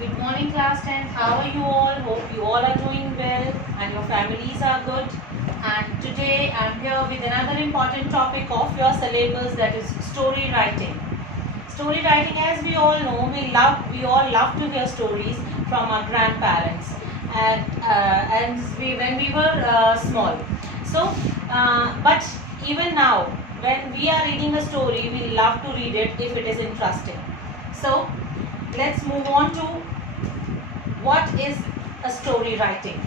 Good morning, class 10. How are you all? Hope you all are doing well and your families are good. And today I'm here with another important topic of your syllabus, that is story writing. Story writing, as we all know, we all love to hear stories from our grandparents and when we were small. So, but even now, when we are reading a story, we love to read it if it is interesting. So, let's move on to what is a story writing.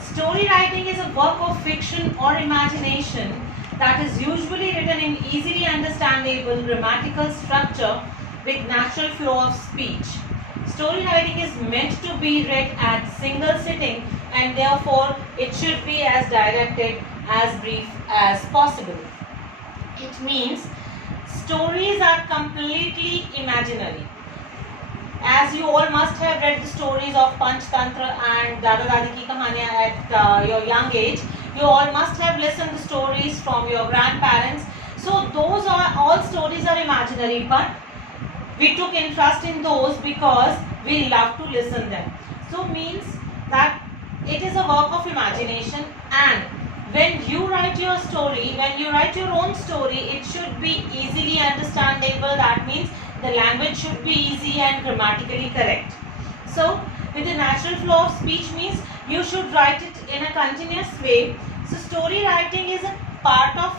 Story writing is a work of fiction or imagination that is usually written in easily understandable grammatical structure with natural flow of speech. Story writing is meant to be read at single sitting, and therefore it should be as directed, as brief as possible. It means stories are completely imaginary. As you all must have read the stories of Panchtantra and Dada Dadi Ki Kahaniyan at your young age, you all must have listened to stories from your grandparents. So those are all stories are imaginary, but we took interest in those because we love to listen them. So means that it is a work of imagination, and when you write your story, when you write your own story, it should be easily understandable. That means the language should be easy and grammatically correct. So with the natural flow of speech means you should write it in a continuous way. So story writing is a part of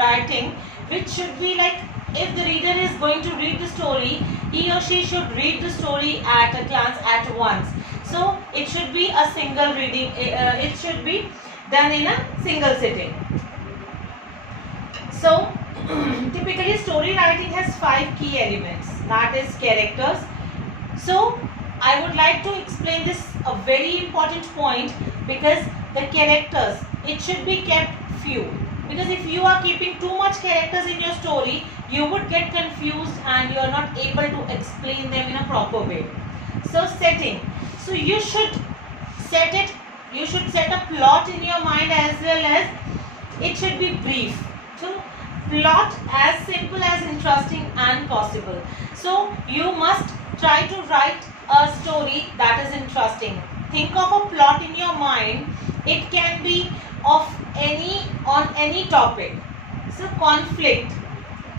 writing which should be like, if the reader is going to read the story, he or she should read the story at a glance at once. So it should be a single reading, it should be done in a single sitting. So typically story writing has 5 key elements, that is characters. So I would like to explain this a very important point, because the characters, it should be kept few, because if you are keeping too much characters in your story, you would get confused and you are not able to explain them in a proper way. So setting, so you should set it, you should set a plot in your mind, as well as it should be brief. So plot as simple as interesting and possible. So you must try to write a story that is interesting. Think of a plot in your mind. It can be of on any topic. So conflict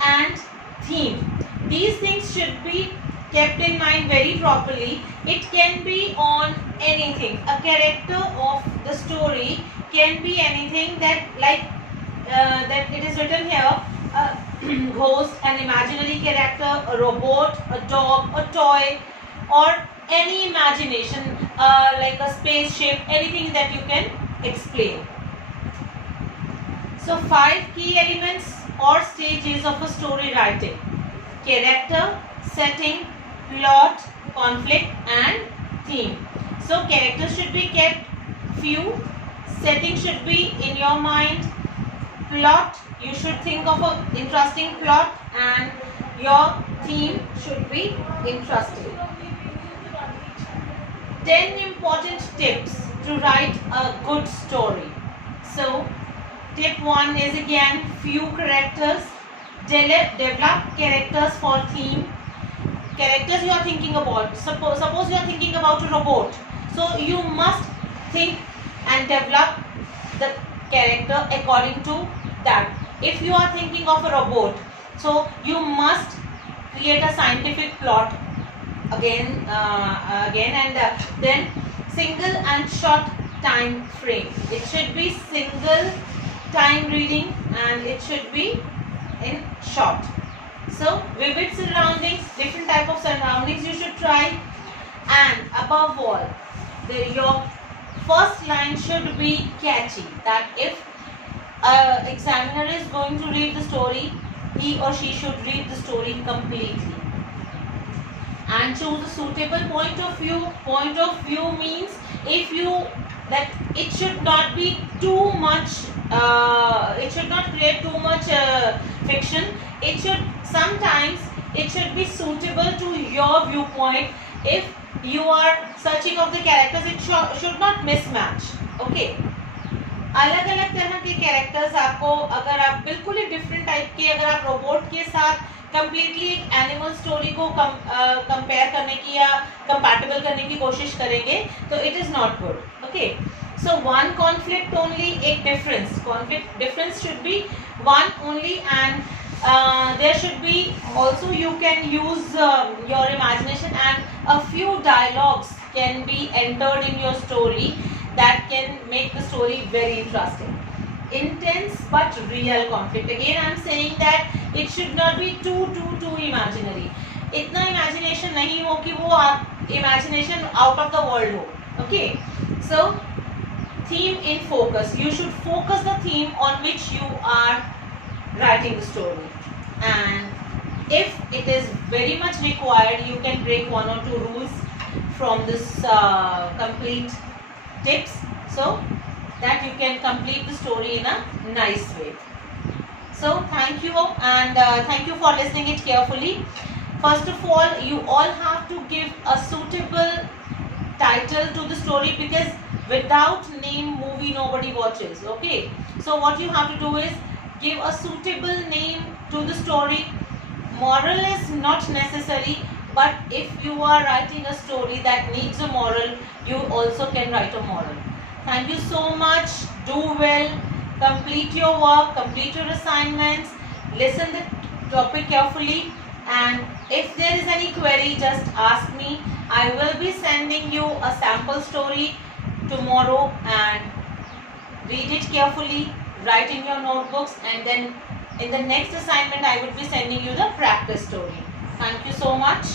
and theme, these things should be kept in mind very properly. It can be on anything. A character of the story can be anything, that like that it is written here, a ghost, an imaginary character, a robot, a dog, a toy, or any imagination, like a spaceship, anything that you can explain. So 5 key elements or stages of a story writing: character, setting, plot, conflict and theme. So characters should be kept few, setting should be in your mind, plot, you should think of an interesting plot, and your theme should be interesting. 10 important tips to write a good story. So tip 1 is again few characters. Develop characters for theme. Characters you are thinking about. Suppose you are thinking about a robot. So you must think and develop the character according to that. If you are thinking of a robot, so you must create a scientific plot again, and then single and short time frame. It should be single time reading and it should be in short. So vivid surroundings, different type of surroundings you should try, and above all, your first line should be catchy, that if an examiner is going to read the story, he or she should read the story completely. And choose a suitable point of view. Point of view means that it should not be too much, it should not create too much fiction. Sometimes it should be suitable to your viewpoint. If you are searching of the characters, it should not mismatch. Okay. अलग अलग तरह के characters आपको, अगर आप बिल्कुल ही different type के, अगर आप रोबोट के साथ कंप्लीटली एक एनिमल स्टोरी को कंपेयर करने की या कंपैटिबल करने की कोशिश करेंगे तो it is not good. Okay, so one conflict only, एक difference should be one only, and there should be also, you can use your imagination, and a few dialogues can be entered in your story that can make the story very interesting. Intense but real conflict, again I am saying that it should not be too imaginary. इतना imagination नहीं हो कि वो आप imagination out of the world हो. Okay, so theme in focus, you should focus the theme on which you are writing the story, and if it is very much required, you can break one or two rules from this complete tips, so that you can complete the story in a nice way. So thank you, and thank you for listening it carefully. First of all, you all have to give a suitable title to the story, because without name movie nobody watches. Okay, so what you have to do is give a suitable name to the story. Moral is not necessary, but if you are writing a story that needs a moral, you also can write a moral. Thank you so much. Do well, complete your work, complete your assignments, listen the topic carefully, and if there is any query, just ask me. I will be sending you a sample story tomorrow, and read it carefully, write in your notebooks, and then in the next assignment I would be sending you the practice story. Thank you so much.